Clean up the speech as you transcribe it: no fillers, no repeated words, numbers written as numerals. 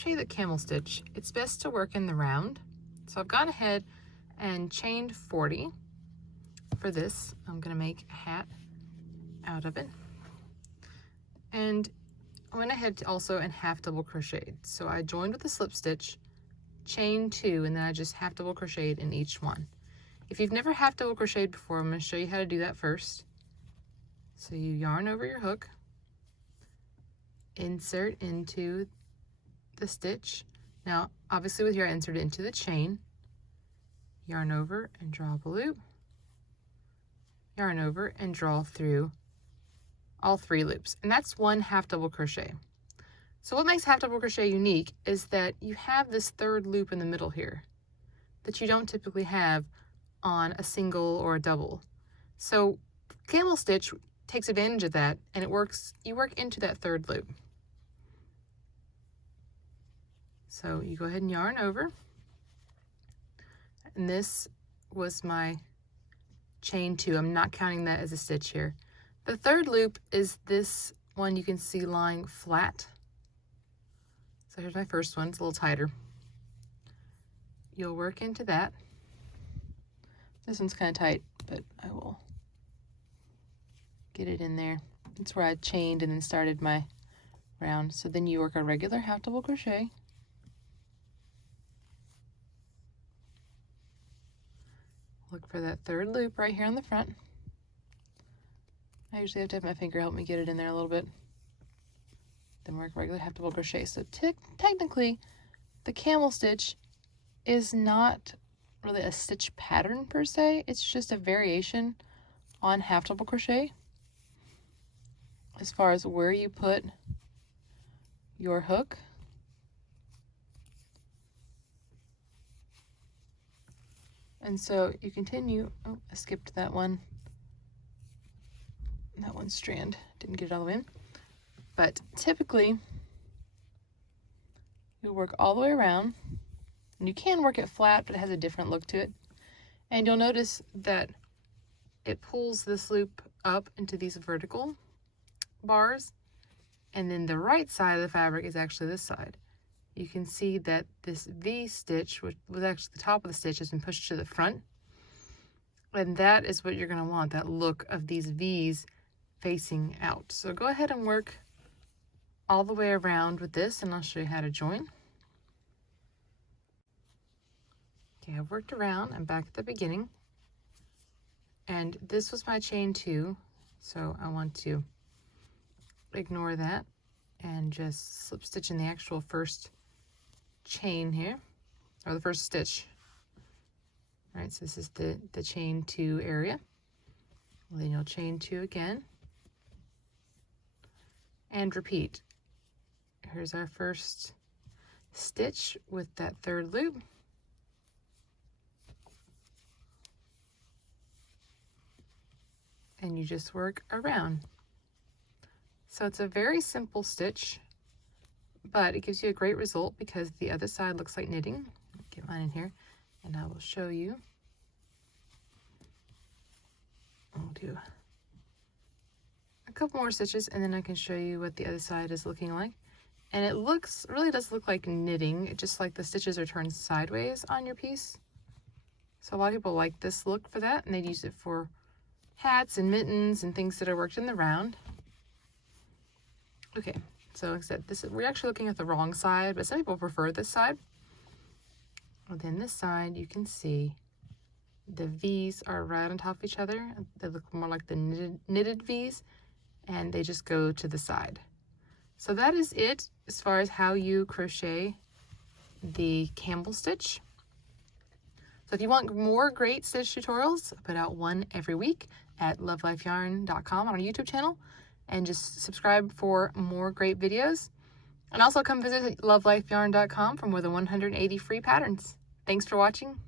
crochet the camel stitch, it's best to work in the round. So I've gone ahead and chained 40 for this. I'm going to make a hat out of it. And I went ahead also and half double crocheted. So I joined with a slip stitch, chained 2, and then I just half double crocheted in each one. If you've never half double crocheted before, I'm going to show you how to do that first. So you yarn over your hook, insert into the stitch. Now obviously with here I insert it into the chain, yarn over and draw up a loop, yarn over and draw through all 3 loops, and that's one half double crochet. So what makes half double crochet unique is that you have this 3rd loop in the middle here that you don't typically have on a single or a double. So camel stitch takes advantage of that, and you work into that 3rd loop. So you go ahead and yarn over, and this was my chain 2. I'm not counting that as a stitch here. The 3rd loop is this one you can see lying flat. So here's my first one. It's a little tighter. You'll work into that. This one's kind of tight, but I will get it in there. It's where I chained and then started my round. So then you work a regular half double crochet, look for that 3rd loop right here on the front. I usually have to have my finger help me get it in there a little bit. Then work regular half double crochet. So technically the camel stitch is not really a stitch pattern per se, it's just a variation on half double crochet as far as where you put your hook. And so you continue. Oh, I skipped that one strand, didn't get it all the way in. But typically you'll work all the way around, and you can work it flat, but it has a different look to it. And you'll notice that it pulls this loop up into these vertical bars, and then the right side of the fabric is actually this side. You can see that this V stitch, which was actually the top of the stitch, has been pushed to the front, and that is what you're going to want, that look of these V's facing out. So go ahead and work all the way around with this, and I'll show you how to join. Okay, I've worked around. I'm back at the beginning, and this was my chain 2, so I want to ignore that and just slip stitch in the actual first chain here, or the first stitch. All right, so this is the chain 2 area. Well, then you'll chain 2 again and repeat. Here's our first stitch with that 3rd loop. And you just work around. So it's a very simple stitch, but it gives you a great result because the other side looks like knitting. Get mine in here and I will show you. I'll do a couple more stitches and then I can show you what the other side is looking like. And it really does look like knitting, just like the stitches are turned sideways on your piece. So a lot of people like this look for that, and they'd use it for hats and mittens and things that are worked in the round. Okay, so like I said, we're actually looking at the wrong side, but some people prefer this side. Well, then this side, you can see the V's are right on top of each other. They look more like the knitted V's, and they just go to the side. So that is it as far as how you crochet the Camel stitch. So if you want more great stitch tutorials, I put out one every week at love.life.yarn.com on our YouTube channel, and just subscribe for more great videos. And also come visit love.life.yarn.com for more than 180 free patterns. Thanks for watching.